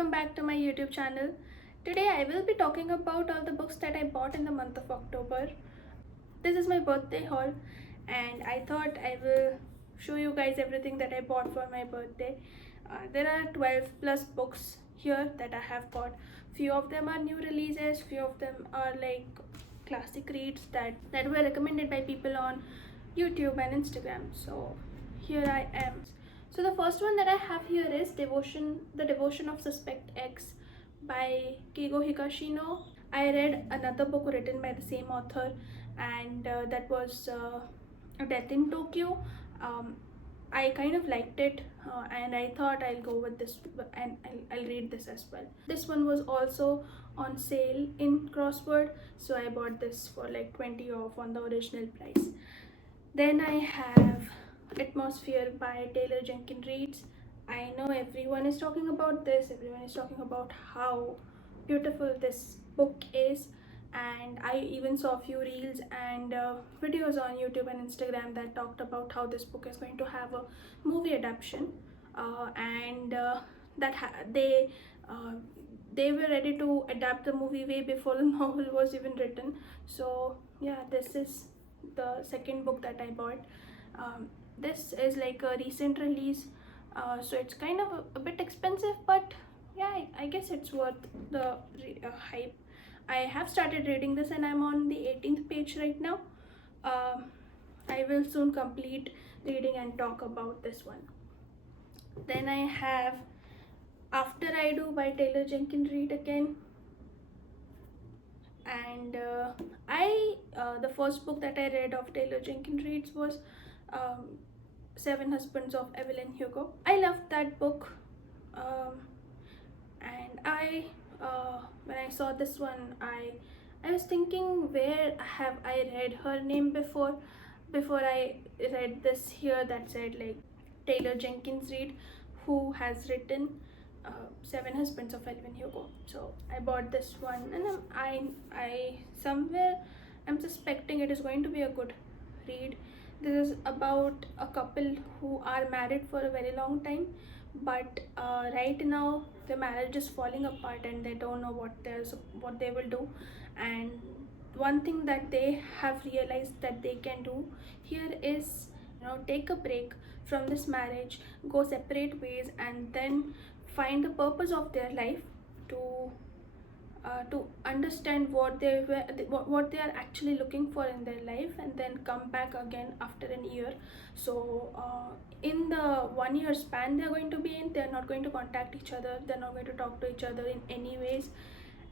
welcome back to my YouTube channel. Today I will be talking about all the books that I bought in the month of October. This is my birthday haul and I thought I will show you guys everything that I bought for my birthday. There are 12 plus books here that I have bought. Few of them are new releases, few of them are like classic reads that were recommended by people on YouTube and Instagram. So here I am. So the first one that I have here is The Devotion of Suspect X by Keigo Higashino. I read another book written by the same author, and that was A Death in Tokyo. I kind of liked it, and I thought I'll go with this and I'll read this as well. This one was also on sale in Crossword, so I bought this for like 20 off on the original price. Then I have Atmosphere by Taylor Jenkins Reid. I know everyone is talking about this, everyone is talking about how beautiful this book is, and I even saw a few reels and videos on YouTube and Instagram that talked about how this book is going to have a movie adaptation, and that they were ready to adapt the movie way before the novel was even written. So yeah, this is the second book that I bought. This is like a recent release, so it's kind of a bit expensive, but yeah, I guess it's worth the hype. I have started reading this and I'm on the 18th page right now. I will soon complete reading and talk about this one. Then I have After I Do by Taylor Jenkins Reid again. And the first book that I read of Taylor Jenkins Reid was Seven Husbands of Evelyn Hugo. I loved that book, and when I saw this one, I was thinking, where have I read her name before I read this here that said like Taylor Jenkins Reid, who has written Seven Husbands of Evelyn Hugo. So I bought this one, and I somewhere I'm suspecting it is going to be a good read. This is about a couple who are married for a very long time, but right now the marriage is falling apart and they don't know what they will do. And one thing that they have realized that they can do here is, take a break from this marriage, go separate ways, and then find the purpose of their life to understand what they are actually looking for in their life, and then come back again after a year. So in the 1 year span they're going to be in, they're not going to contact each other, they're not going to talk to each other in any ways.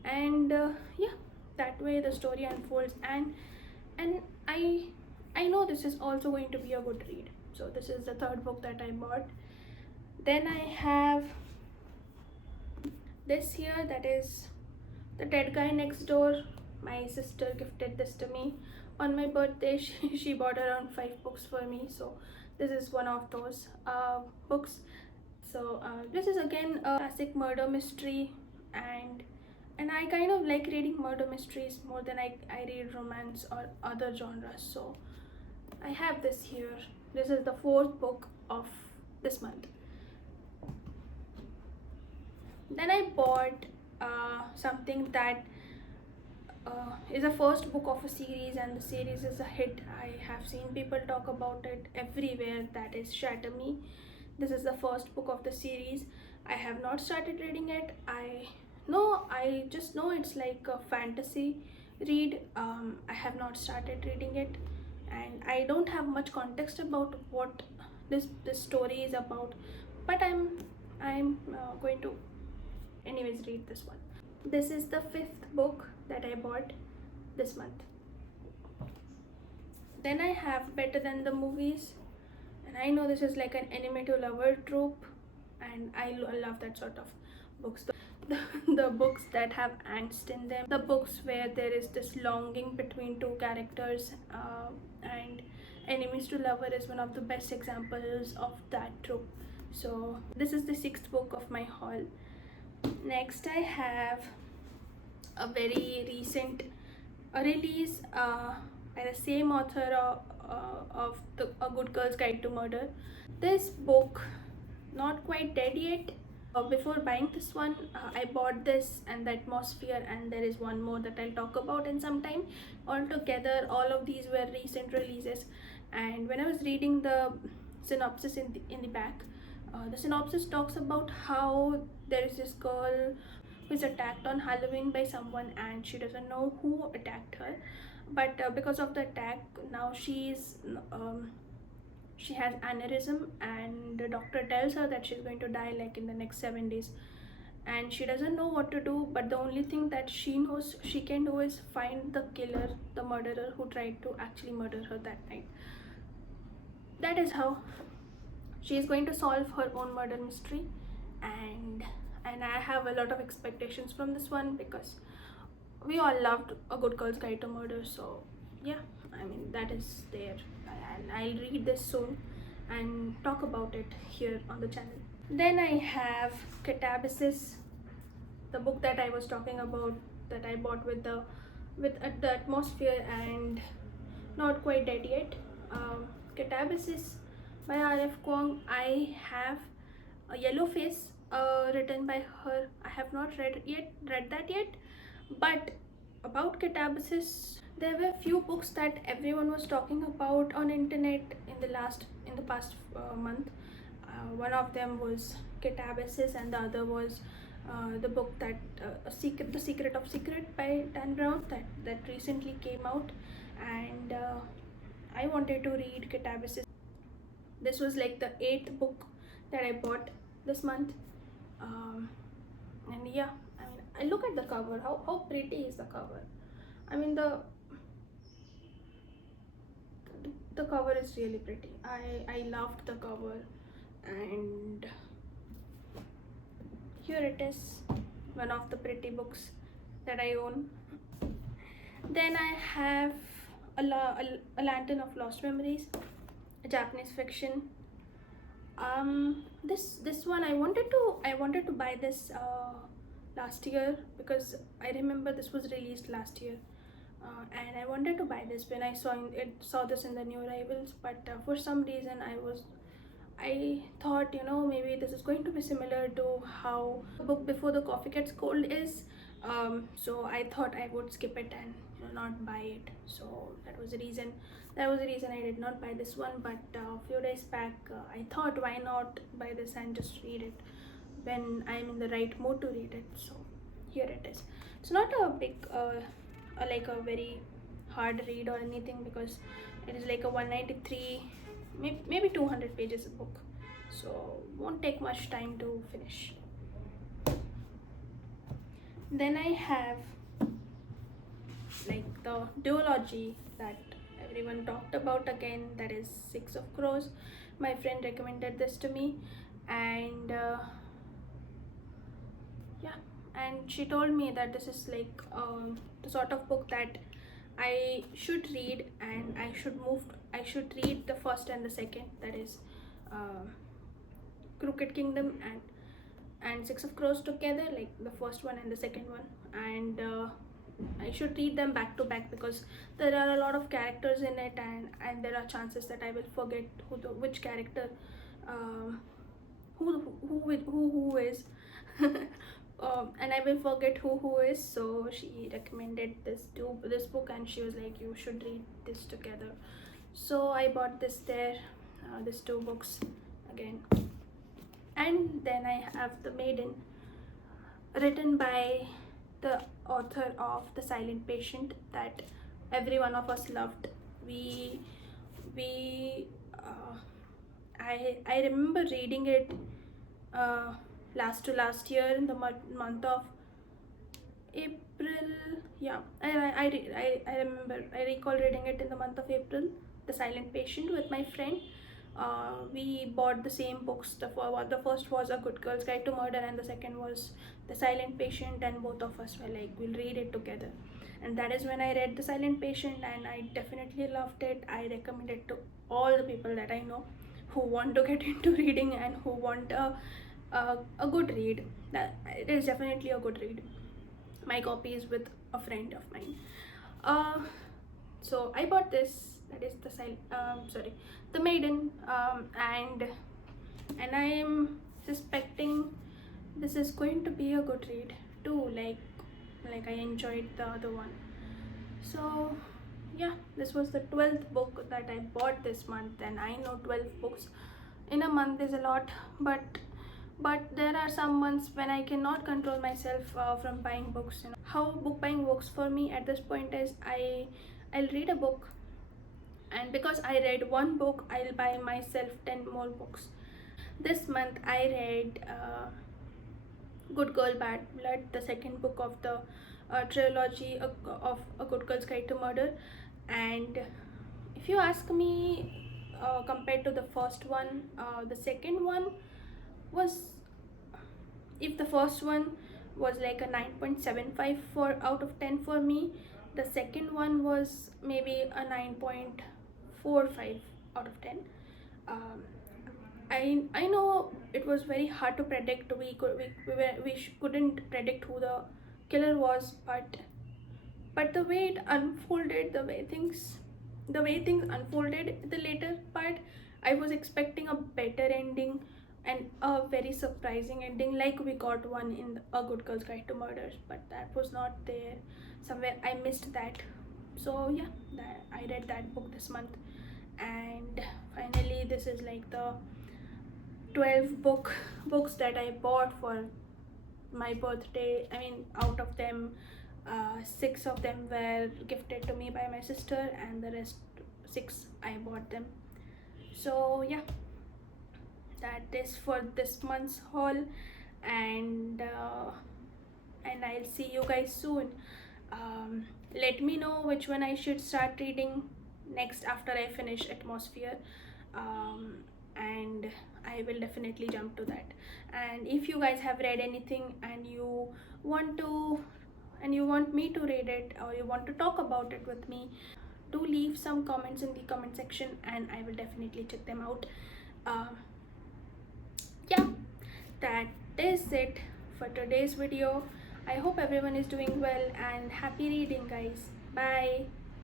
And yeah, that way the story unfolds, and I know this is also going to be a good read. So this is the third book that I bought. Then I have this here, that is The Dead Guy Next Door. My sister gifted this to me on my birthday. She bought around 5 books for me, so this is one of those books. So this is again a classic murder mystery, and I kind of like reading murder mysteries more than I read romance or other genres. So I have this here. This is the 4th book of this month. Then I bought something that is the first book of a series, and the series is a hit. I have seen people talk about it everywhere. That is Shatter Me. This is the first book of the series. I have not started reading it. I just know it's like a fantasy read. I have not started reading it, and I don't have much context about what this story is about, but I'm going to anyways read this one. This is the 5th book that I bought this month. Then I have Better Than the Movies, and I know this is like an enemy to lover trope, and I love that sort of books. The books that have angst in them, the books where there is this longing between two characters, and enemies to lover is one of the best examples of that trope. So this is the 6th book of my haul. Next I have a very recent release by the same author of A Good Girl's Guide to Murder. This book, not quite dead yet, Before buying this one, I bought this and the atmosphere, and there is one more that I'll talk about in some time. Altogether, all of these were recent releases, and when I was reading the synopsis in the back, the synopsis talks about how there is this girl who is attacked on Halloween by someone, and she doesn't know who attacked her, but because of the attack, now she has aneurysm, and the doctor tells her that she's going to die like in the next 7 days, and she doesn't know what to do. But the only thing that she knows she can do is find the killer, the murderer who tried to actually murder her that night. That is how she is going to solve her own murder mystery, and I have a lot of expectations from this one because we all loved A Good Girl's Guide to Murder. So yeah, I mean, that is there. I'll read this soon and talk about it here on the channel. Then I have Catabasis, the book that I was talking about, that I bought with the atmosphere and not quite dead yet. Catabasis by R.F. Kuang. I have a Yellow Face, written by her. I have not read that yet, but about Catabasis, there were few books that everyone was talking about on internet in the past month. One of them was Catabasis, and the other was the book that The Secret of Secret by Dan Brown, that recently came out, and I wanted to read Catabasis. This was like the 8th book that I bought this month, and yeah, I mean, I look at the cover. How pretty is the cover? I mean, the cover is really pretty. I loved the cover, and here it is, one of the pretty books that I own. Then I have a Lantern of Lost Memories, a Japanese fiction. This one I wanted to buy this last year, because I remember this was released last year, and I wanted to buy this when I saw this in the new arrivals. But for some reason I thought, maybe this is going to be similar to how the book Before the Coffee Gets Cold is. So I thought I would skip it and not buy it. So that was the reason. I did not buy this one. But a few days back, I thought, why not buy this and just read it when I'm in the right mood to read it. So here it is. It's not a big, like a very hard read or anything, because it is like a 193, maybe 200 pages a book, so won't take much time to finish. Then I have like the duology that everyone talked about again, that is Six of Crows. My friend recommended this to me, and yeah, and she told me that this is like the sort of book that I should read, and I should read the first and the second, that is Crooked Kingdom and Six of Crows together, like the first one and the second one, and I should read them back to back, because there are a lot of characters in it, and there are chances that I will forget which character, who is. And I will forget who is. So she recommended this book, and she was like, you should read this together. So I bought these 2 books again. And then I have The Maiden, written by the author of The Silent Patient, that every one of us loved. We I remember reading it last year in the month of April. Yeah, I remember. I recall reading it in the month of April, The Silent Patient, with my friend. We bought the same books. The first was A Good Girl's Guide to Murder, and the second was The Silent Patient, and both of us were like, we'll read it together. And that is when I read The Silent Patient, and I definitely loved it. I recommend it to all the people that I know who want to get into reading and who want a good read. That it is definitely a good read. My copy is with a friend of mine. So I bought this. That is The Maiden, and I am suspecting this is going to be a good read too, like I enjoyed the other one. So yeah, this was the 12th book that I bought this month, and I know 12 books in a month is a lot, but there are some months when I cannot control myself from buying books. How book buying works for me at this point is I'll read a book, and because I read one book, I'll buy myself 10 more books. This month I read Good Girl Bad Blood, the second book of the trilogy of A Good Girl's Guide to Murder. And if you ask me, compared to the first one, the second one was, if the first one was like a 9.75 for out of 10 for me, the second one was maybe a 9.45 out of 10. um, I know it was very hard to predict. We couldn't predict who the killer was, but the way it unfolded, the way things unfolded, the later part, I was expecting a better ending and a very surprising ending, like we got one in A Good Girl's Guide to Murder, but that was not there. Somewhere I missed that. So yeah, I read that book this month, and finally this is like the 12 books that I bought for my birthday. I mean, out of them, 6 of them were gifted to me by my sister, and the rest 6 I bought them. So yeah, that is for this month's haul, and I'll see you guys soon. Let me know which one I should start reading next after I finish Atmosphere, and I will definitely jump to that. And if you guys have read anything and you want me to read it, or you want to talk about it with me, do leave some comments in the comment section, and I will definitely check them out. Uh, yeah, that is it for today's video. I hope everyone is doing well, and happy reading, guys. Bye.